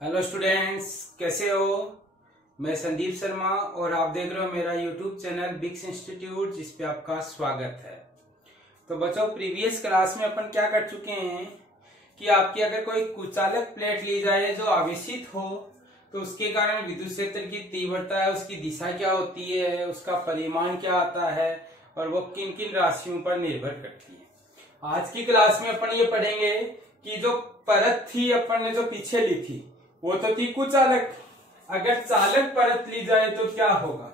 Hello students, कैसे हो। मैं संदीप शर्मा और आप देख रहे हो मेरा यूट्यूब चैनल बिक्स इंस्टीट्यूट, जिस पे आपका स्वागत है। तो बच्चों, प्रीवियस क्लास में अपन क्या कर चुके हैं कि आपकी अगर कोई कुचालक प्लेट ली जाए जो आवेशित हो तो उसके कारण विद्युत क्षेत्र की तीव्रता है, उसकी दिशा क्या होती है, उसका परिमाण क्या आता है और वो किन किन राशियों पर निर्भर करती है। आज की क्लास में अपन ये पढ़ेंगे कि जो परत थी अपन ने जो पीछे ली थी वो तो थी कुचालक। अगर चालक परत ली जाए तो क्या होगा।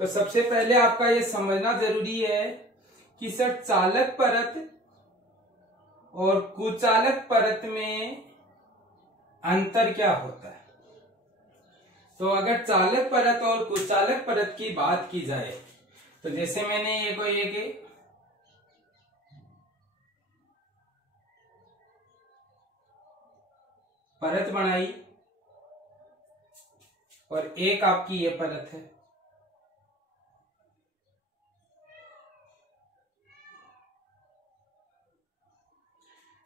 तो सबसे पहले आपका ये समझना जरूरी है कि सर चालक परत और कुचालक परत में अंतर क्या होता है। तो अगर चालक परत और कुचालक परत की बात की जाए तो जैसे मैंने ये कोई एक परत बनाई और एक आपकी ये परत है।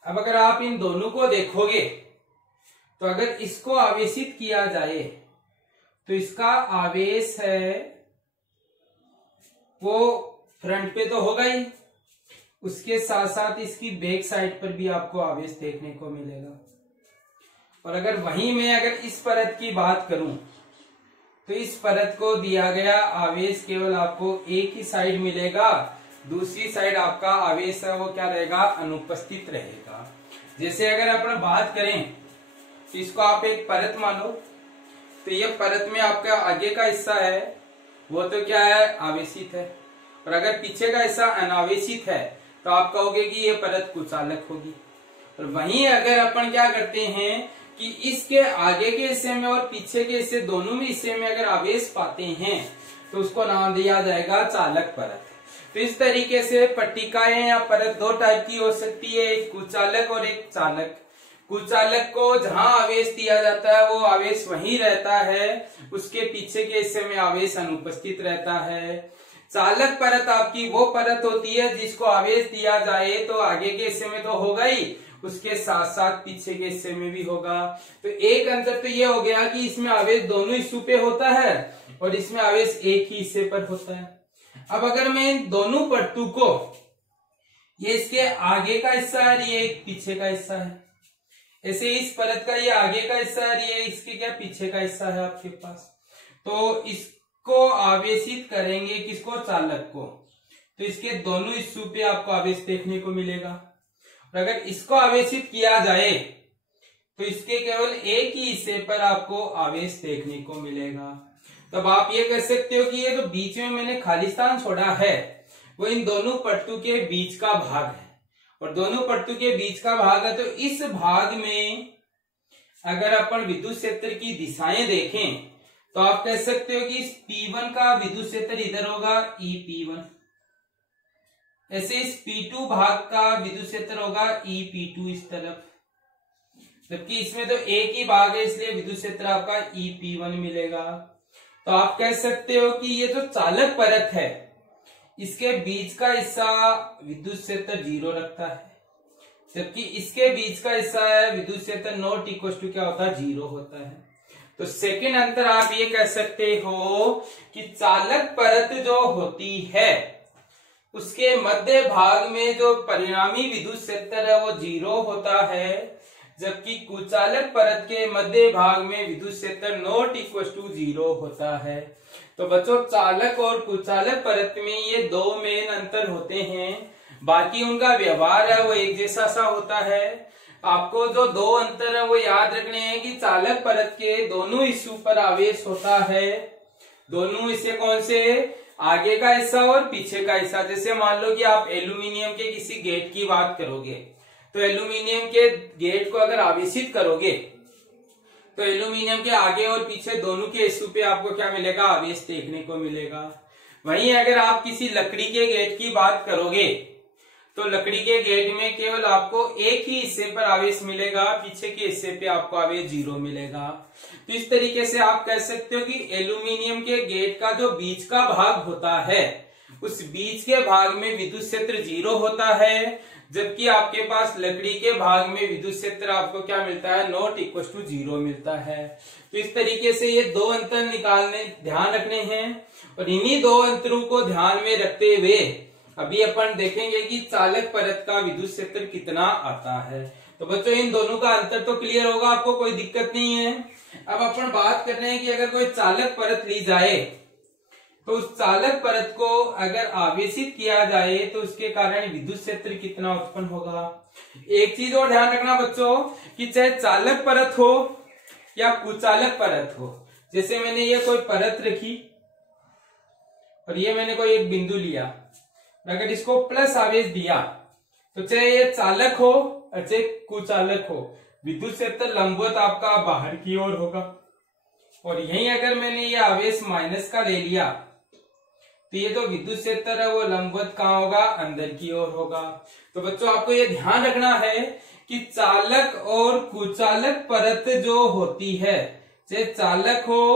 अब अगर आप इन दोनों को देखोगे तो अगर इसको आवेशित किया जाए तो इसका आवेश है वो फ्रंट पे तो होगा ही, उसके साथ साथ इसकी बैक साइड पर भी आपको आवेश देखने को मिलेगा। और अगर वहीं मैं अगर इस परत की बात करूं तो इस परत को दिया गया आवेश केवल आपको एक ही साइड मिलेगा, दूसरी साइड आपका आवेश है वो क्या रहेगा, अनुपस्थित रहेगा। जैसे अगर अपन बात करें तो इसको आप एक परत मानो, तो ये परत में आपका आगे का हिस्सा है वो तो क्या है, आवेशित है, और अगर पीछे का हिस्सा अनावेशित है तो आप कहोगे कि ये परत कुचालक होगी। और वहीं अगर अपन क्या करते हैं कि इसके आगे के हिस्से में और पीछे के हिस्से दोनों में हिस्से में अगर आवेश पाते हैं तो उसको नाम दिया जाएगा चालक परत। तो इस तरीके से पट्टिकाएं या परत दो टाइप की हो सकती है, एक कुचालक और एक चालक। कुचालक को जहां आवेश दिया जाता है वो आवेश वहीं रहता है, उसके पीछे के हिस्से में आवेश अनुपस्थित रहता है। चालक परत आपकी वो परत होती है जिसको आवेश दिया जाए तो आगे के हिस्से में तो होगा ही, उसके साथ साथ पीछे के हिस्से में भी होगा। तो एक अंतर तो ये हो गया कि इसमें आवेश दोनों हिस्सों पे होता है और इसमें आवेश एक ही हिस्से पर होता है। अब अगर मैं इन दोनों परतों को, ये इसके आगे का हिस्सा है, ये पीछे का हिस्सा है, ऐसे इस परत का ये आगे का हिस्सा है, ये इसके क्या पीछे का हिस्सा है आपके पास। तो इसको आवेशित करेंगे किसको, चालक को, तो इसके दोनों हिस्सों पे आपको आवेश देखने को मिलेगा। और अगर इसको आवेशित किया जाए तो इसके केवल एक ही हिस्से पर आपको आवेश देखने को मिलेगा। तब आप ये कह सकते हो कि ये जो बीच में मैंने खाली स्थान छोड़ा है वो इन दोनों परतों के बीच का भाग है, और दोनों परतों के बीच का भाग है। तो इस भाग में अगर अपन विद्युत क्षेत्र की दिशाएं देखें तो आप कह सकते हो कि इस P1 का विद्युत क्षेत्र इधर होगा EP1, ऐसे इस P2 भाग का विद्युत क्षेत्र होगा EP2 इस तरफ, जबकि इसमें तो एक ही भाग है इसलिए विद्युत क्षेत्र आपका EP1 मिलेगा। तो आप कह सकते हो कि ये जो चालक परत है इसके बीच का हिस्सा विद्युत क्षेत्र 0 रखता है, जबकि इसके बीच का हिस्सा है विद्युत क्षेत्र नॉट इक्वल टू क्या होता है, 0 होता है। तो सेकेंड अंतर आप ये कह सकते हो कि चालक परत जो होती है उसके मध्य भाग में जो परिणामी विद्युत क्षेत्र है वो 0 होता है, जबकि कुचालक परत के मध्य भाग में विद्युत क्षेत्र नॉट इक्वल टू 0 होता है। तो बच्चों, चालक और कुचालक परत में ये दो मेन अंतर होते हैं, बाकी उनका व्यवहार है वो एक जैसा सा होता है। आपको जो दो अंतर है वो याद रखने हैं कि चालक परत के दोनों हिस्सों पर आवेश होता है। दोनों हिस्से कौन से, आगे का हिस्सा और पीछे का हिस्सा। जैसे मान लो कि आप एल्यूमिनियम के किसी गेट की बात करोगे तो एल्यूमिनियम के गेट को अगर आवेशित करोगे तो एल्यूमिनियम के आगे और पीछे दोनों के हिस्सों पे आपको क्या मिलेगा, आवेश देखने को मिलेगा। वहीं अगर आप किसी लकड़ी के गेट की बात करोगे तो लकड़ी के गेट में केवल आपको एक ही हिस्से पर आवेश मिलेगा, पीछे के हिस्से पे आपको आवेश 0 मिलेगा। तो इस तरीके से आप कह सकते हो कि एल्यूमिनियम के गेट का जो बीच का भाग होता है उस बीच के भाग में विद्युत क्षेत्र 0 होता है, जबकि आपके पास लकड़ी के भाग में विद्युत क्षेत्र आपको क्या मिलता है, नॉट इक्वल टू 0 मिलता है। तो इस तरीके से ये दो अंतर निकालने ध्यान रखने हैं, और इन्हीं दो अंतरों को ध्यान में रखते हुए अभी अपन देखेंगे कि चालक परत का विद्युत क्षेत्र कितना आता है। तो बच्चों इन दोनों का अंतर तो क्लियर होगा, आपको कोई दिक्कत नहीं है। अब अपन बात कर रहे हैं कि अगर कोई चालक परत ली जाए तो उस चालक परत को अगर आवेशित किया जाए तो उसके कारण विद्युत क्षेत्र कितना उत्पन्न होगा। एक चीज और ध्यान रखना बच्चों कि चाहे चालक परत हो या कुचालक परत हो, जैसे मैंने ये कोई परत रखी और ये मैंने कोई एक बिंदु लिया, अगर इसको प्लस आवेश दिया तो चाहे ये चालक हो और चाहे कुचालक हो, विद्युत क्षेत्र लंबवत आपका बाहर की ओर होगा। और यहीं अगर मैंने ये आवेश माइनस का ले लिया तो ये जो विद्युत क्षेत्र है वो लंबवत कहाँ होगा, अंदर की ओर होगा। तो बच्चों आपको ये ध्यान रखना है कि चालक और कुचालक परत जो होती है, चाहे चालक हो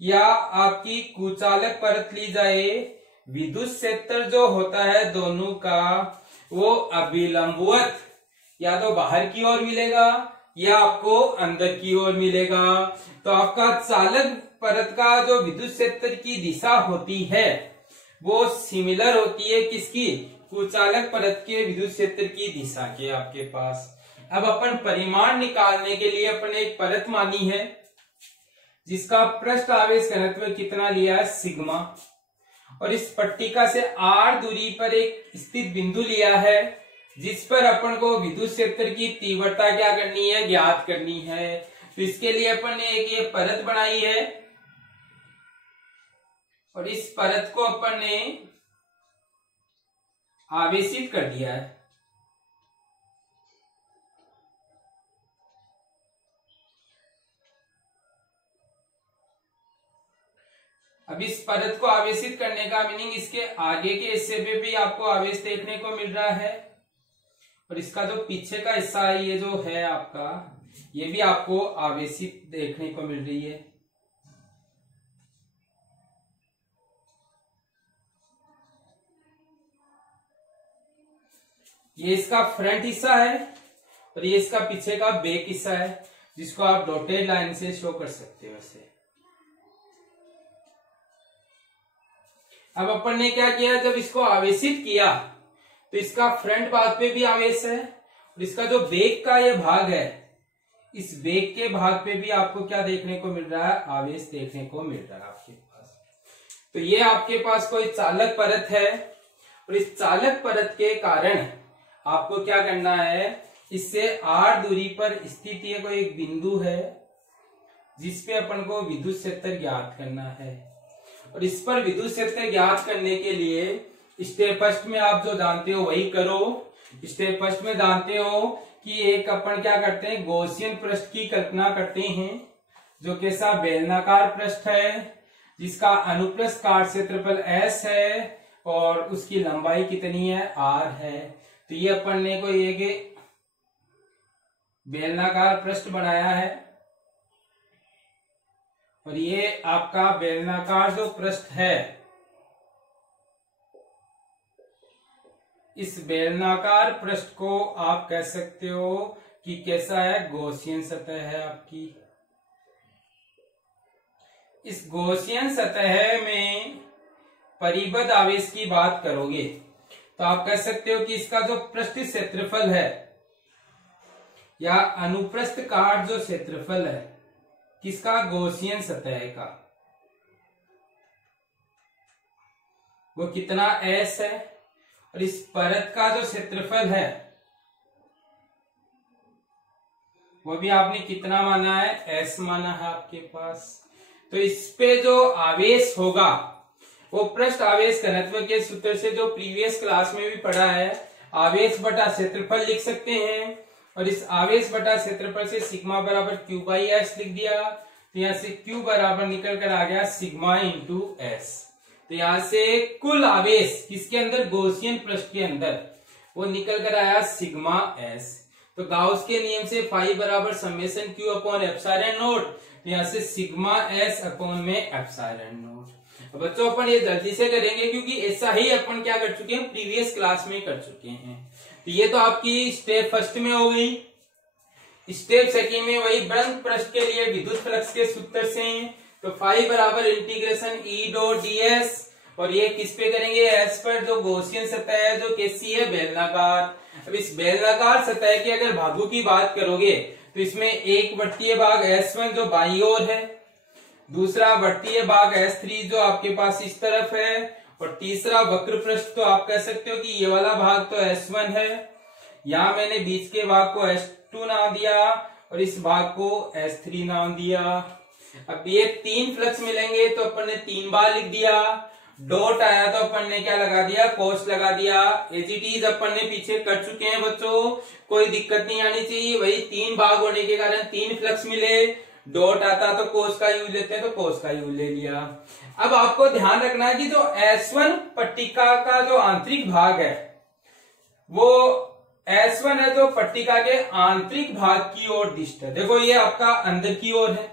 या आपकी कुचालक परत ली जाए, विद्युत क्षेत्र जो होता है दोनों का वो अभिलंबवत या तो बाहर की ओर मिलेगा या आपको अंदर की ओर मिलेगा। तो आपका चालक परत का जो विद्युत क्षेत्र की दिशा होती है वो सिमिलर होती है किसकी, कुचालक परत के विद्युत क्षेत्र की दिशा के आपके पास। अब अपन परिमाण निकालने के लिए अपन एक परत मानी है जिसका पृष्ठ आवेश घनत्व कितना लिया है, सिग्मा, और इस पट्टिका से r दूरी पर एक स्थित बिंदु लिया है जिस पर अपन को विद्युत क्षेत्र की तीव्रता क्या करनी है, ज्ञात करनी है। तो इसके लिए अपन ने एक ये परत बनाई है और इस परत को अपन ने आवेशित कर दिया है। अब इस परत को आवेशित करने का मीनिंग इसके आगे के हिस्से पे भी आपको आवेश देखने को मिल रहा है और इसका जो पीछे का हिस्सा है ये जो है आपका, ये भी आपको आवेशित देखने को मिल रही है। ये इसका फ्रंट हिस्सा है और ये इसका पीछे का बैक हिस्सा है जिसको आप डॉटेड लाइन से शो कर सकते हो ऐसे। अब अपन ने क्या किया, जब इसको आवेशित किया तो इसका फ्रंट भाग पे भी आवेश है और इसका जो बैक का ये भाग है, इस बैक के भाग पे भी आपको क्या देखने को मिल रहा है, आवेश देखने को मिल रहा है आपके पास। तो ये आपके पास कोई चालक परत है और इस चालक परत के कारण आपको क्या करना है, इससे r दूरी पर स्थित ये कोई एक बिंदु है जिसपे अपन को विद्युत क्षेत्र ज्ञात करना है। और इस पर विद्युत क्षेत्र ज्ञात करने के लिए स्टेप फर्स्ट में आप जो जानते हो वही करो। स्टेप फर्स्ट में जानते हो कि एक अपन क्या करते हैं, गॉसियन पृष्ठ की कल्पना करते हैं जो कैसा बेलनाकार पृष्ठ है जिसका अनुप्रस्थ काट क्षेत्रफल s है और उसकी लंबाई कितनी है, r है। तो ये अपन ने कोई एक बेलनाकार पृष्ठ बनाया है और ये आपका बेलनाकार जो पृष्ठ है, इस बेलनाकार पृष्ठ को आप कह सकते हो कि कैसा है, गॉसियन सतह है आपकी। इस गॉसियन सतह में परिबद्ध आवेश की बात करोगे तो आप कह सकते हो कि इसका जो पृष्ठ क्षेत्रफल है या अनुप्रस्थ काट जो क्षेत्रफल है किसका, गॉसियन सतह का, वो कितना s है। और इस परत का जो क्षेत्रफल है वो भी आपने कितना माना है, s माना है आपके पास। तो इस पे जो आवेश होगा वो पृष्ठ आवेश घनत्व के सूत्र से जो प्रीवियस क्लास में भी पढ़ा है, आवेश बटा क्षेत्रफल लिख सकते हैं। और इस आवेश बटा क्षेत्रफल से सिग्मा बराबर q बाई एस लिख दिया। तो यहाँ से q बराबर निकल कर आ गया सिग्मा इंटू एस। तो यहाँ से कुल आवेश किसके अंदर, गॉसियन पृष्ठ के अंदर, वो निकल कर आया सिग्मा एस। तो गाउस के नियम से फाई बराबर summation q upon epsilon not, तो यहाँ से सिग्मा एस अपॉन में एप्सिलॉन नॉट। बच्चों अपन ये जल्दी से करेंगे क्योंकि ऐसा ही अपन क्या कर चुके हैं, प्रीवियस क्लास में कर चुके हैं। तो ये तो आपकी स्टेप फर्स्ट में हो गई। स्टेप सेकेंड में वही बंद पृष्ठ के लिए विद्युत फ्लक्स के सूत्र से, तो फाई बराबर इंटीग्रेशन ई डॉट ds, और ये किस पे करेंगे, एस पर, जो गॉसियन सतह है, जो कैसी है, बेलनाकार। अब इस बेलनाकार सतह के अगर भागों की बात करोगे तो इसमें एक वृत्तीय भाग S1 जो बाईं ओर है, दूसरा वृत्तीय भाग S3 जो आपके पास इस तरफ है, और तीसरा वक्र पृष्ठ तो आप कह सकते हो कि ये वाला भाग तो S1 है। यहां मैंने बीच के भाग को S2 नाम दिया और इस भाग को S3 नाम दिया। अब ये 3 फ्लक्स मिलेंगे तो अपन ने 3 बार लिख दिया। डॉट आया तो अपन ने क्या लगा दिया, कोस लगा दिया। एज इट इज अपन ने पीछे कर चुके हैं बच्चों, कोई दिक्कत नहीं आनी चाहिए। वही 3 भाग होने के कारण 3 फ्लक्स मिले। डॉट आता तो कोस का यूज लेते हैं, तो कोस का यूज ले लिया। अब आपको ध्यान रखना है कि जो S1 पट्टिका का जो आंतरिक भाग है, वो S1 है जो पट्टिका के आंतरिक भाग की ओर दिष्ट है। देखो ये आपका अंदर की ओर है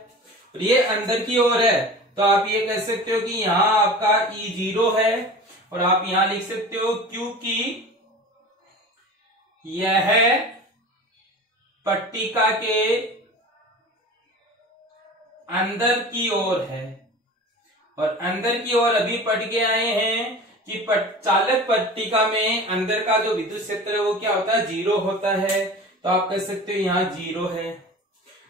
और ये अंदर की ओर है, तो आप ये कह सकते हो कि यहां आपका E0 है, और आप यहां लिख सकते हो क्योंकि यह पट्टिका के अंदर की ओर है। और अंदर की ओर अभी पढ़ के आए हैं कि चालक पट्टिका में अंदर का जो विद्युत क्षेत्र है वो क्या होता है, 0 होता है। तो आप कह सकते हो यहां 0 है।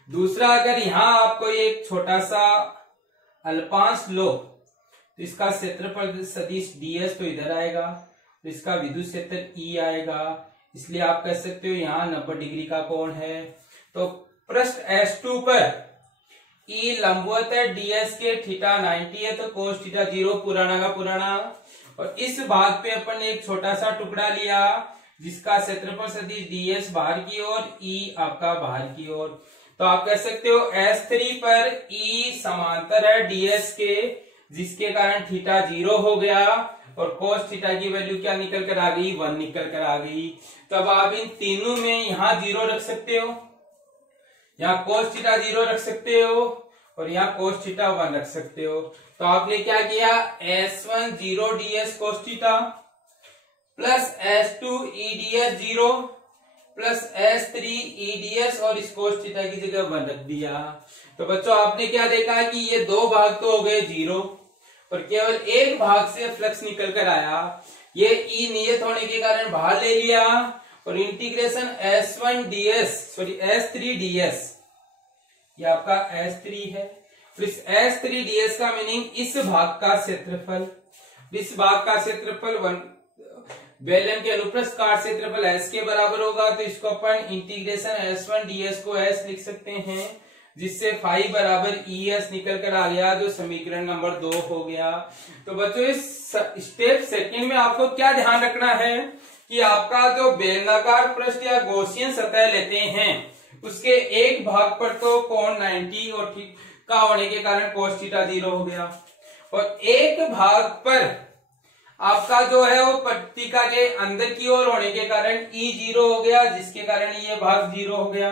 दूसरा, अगर यहां आपको एक छोटा सा अल्पांश लो तो इसका क्षेत्रफल सदिश ds तो इधर आएगा, तो इसका विद्युत क्षेत्र E आएगा। इसलिए आप कह सकते हो यहाँ 90 डिग्री का कोण है। तो पृष्ठ S2 पर E लंबवत है ds के, थीटा 90 है, तो कोस थीटा 0 पुराना का पुराना। और इस भाग पे अपन ने एक छोटा सा टुकड़ा लिया जिसका क्षेत्रफल सदिश ds बाहर की ओर, E आपका बाहर की ओर। तो आप कह सकते हो S3 पर E समांतर है ds के, जिसके कारण थीटा 0 हो गया और कोस थीटा की वैल्यू क्या निकल कर आ गई, 1 निकल कर आ गई। तो अब आप इन तीनों में यहां 0 रख सकते हो, यहाँ कोस थीटा 0 रख सकते हो और यहाँ कोस थीटा 1 रख सकते हो। तो आपने क्या किया, S1 0 ds cos theta plus S2 E ds 0 plus S3 E ds और इस कोस थीटा की जगह 1 रख दिया। तो बच्चों आपने क्या देखा कि ये 2 भाग तो हो गए 0 और केवल एक भाग से फ्लक्स निकल कर आया। ये E नियत होने के कारण बाहर ले लिया और integration S1 ds sorry S3 ds, ये आपका S3 है। फिर इस S3 ds का मीनिंग इस भाग का क्षेत्रफल, इस भाग का क्षेत्रफल 1 बेलन के अनुप्रस्थ काट क्षेत्रफल S के बराबर होगा। तो इसको अपन इंटीग्रेशन S1 ds को S लिख सकते हैं, जिससे फाई बराबर ES निकल कर आ गया, जो समीकरण नंबर 2 हो गया। तो बच्चों इस स्टेप सेकंड में आपको क्या ध्यान रखना है कि आपका जो बेलनाकार पृष्ठ या गॉसियन सतह लेते हैं उसके एक भाग पर तो कोण 90 और का होने के कारण कोस थीटा 0 हो गया, और एक भाग पर आपका जो है वो पट्टिका के अंदर की ओर होने के कारण E 0 हो गया, जिसके कारण ये भाग 0 हो गया।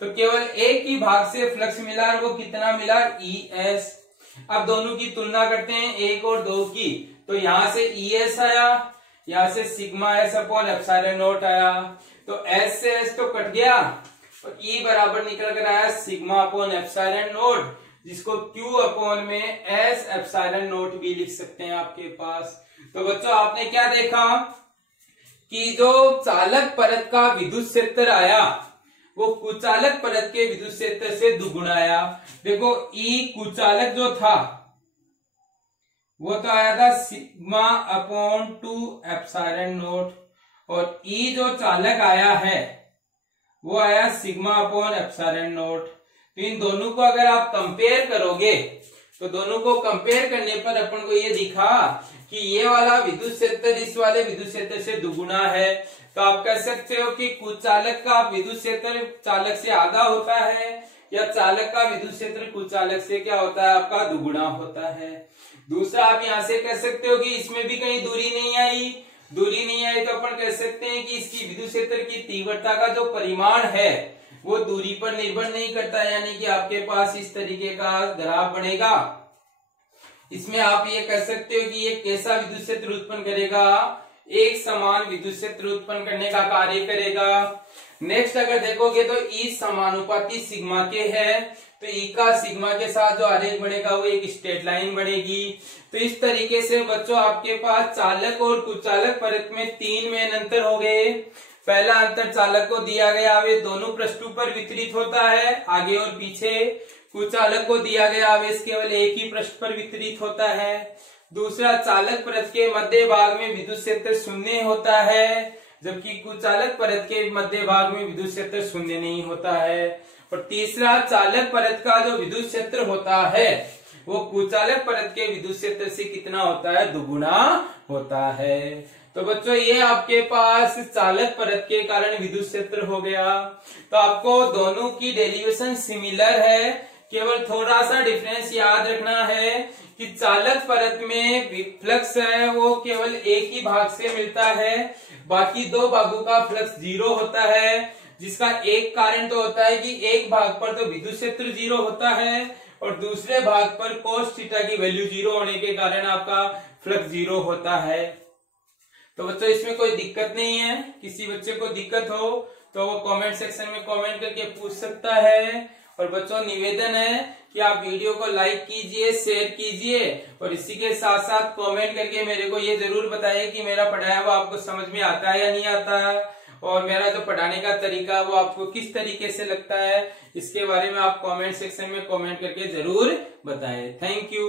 तो केवल एक ही भाग से फ्लक्स मिला और वो कितना मिला, ES। अब दोनों की तुलना करते हैं, 1 और 2 की। तो यहां से ES आया, यहां से sigma S upon epsilon not आया। तो S से S तो कट गया और E बराबर निकल कर आया सिग्मा अपॉन एप्सिलॉन नॉट, जिसको Q अपॉन में S एप्सिलॉन नॉट भी लिख सकते हैं आपके पास। तो बच्चों आपने क्या देखा कि जो चालक परत का विद्युत क्षेत्र आया वो कुचालक परत के विद्युत क्षेत्र से दुगुना आया। देखो E कुचालक जो था वो तो आया था सिग्मा अपॉन 2 एप्सिलॉन नॉट, और E जो चालक आया है वो आया सिग्मा अपॉन एप्सिलॉन नॉट। तो इन दोनों को अगर आप कंपेयर करोगे तो दोनों को कंपेयर करने पर अपन को ये दिखा कि ये वाला विद्युत क्षेत्र इस वाले विद्युत क्षेत्र से दुगुना है। तो आप कह सकते हो कि कुचालक का विद्युत क्षेत्र चालक से आधा होता है, या चालक का विद्युत क्षेत्र कुचालक से क्या होता है, आपका दुगुना होता है। दूसरा, आप यहां से कह सकते हो कि इसमें भी कहीं दूरी नहीं आई, तो अपन कह सकते हैं कि इसकी विद्युत क्षेत्र की तीव्रता का जो परिमाण है वो दूरी पर निर्भर नहीं करता, यानी कि आपके पास इस तरीके का ग्राफ बनेगा। इसमें आप ये कह सकते हो कि ये कैसा विद्युत क्षेत्र उत्पन्न करेगा, एक समान विद्युत क्षेत्र उत्पन्न करने का कार्य करेगा। नेक्स्ट अगर देखोगे तो ई समानुपाती सिग्मा के है, तो ई का सिग्मा के साथ जो आरेख बनेगा वो एक स्ट्रेट लाइन बनेगी। तो इस तरीके से बच्चों आपके पास चालक और कुचालक परत में 3 मेन अंतर हो गए। पहला अंतर चालक को दिया गया आवेश दोनों पृष्ठों पर वितरित होता है, आगे और पीछे। कुचालक को दिया गया आवेश केवल एक ही पृष्ठ पर वितरित होता है। दूसरा, चालक परत के मध्य भाग में विद्युत क्षेत्र शून्य होता है, जबकि कुचालक परत के मध्य भाग में विद्युत क्षेत्र शून्य नहीं होता है। और तीसरा, चालक परत का जो विद्युत क्षेत्र होता है वो कुचालक परत के विद्युत क्षेत्र से कितना होता है, दुगुना होता है। तो बच्चों ये आपके पास चालक परत के कारण विद्युत क्षेत्र हो गया। तो आपको दोनों की डेरिवेशन सिमिलर है, केवल थोड़ा सा डिफरेंस याद रखना है कि चालक परत में फ्लक्स है वो केवल एक ही भाग से मिलता है, बाकी 2 भागों का फ्लक्स 0 होता है, जिसका एक कारण तो होता है कि एक भाग पर तो विद्युत क्षेत्र 0 होता है और दूसरे भाग पर cos थीटा की वैल्यू 0 होने के कारण आपका फ्लक्स 0 होता है। तो बच्चों इसमें कोई दिक्कत नहीं है, किसी बच्चे को दिक्कत हो तो वो कमेंट सेक्शन में कमेंट करके पूछ सकता है। और बच्चों निवेदन है कि आप वीडियो को लाइक कीजिए, शेयर कीजिए और इसी के साथ साथ कमेंट करके मेरे को ये जरूर बताइए कि मेरा पढ़ाया हुआ आपको समझ में आता है या नहीं आता है, और मेरा जो पढ़ाने का तरीका वो आपको किस तरीके से लगता है, इसके बारे में आप कमेंट सेक्शन में कमेंट करके जरूर बताएं। Thank you.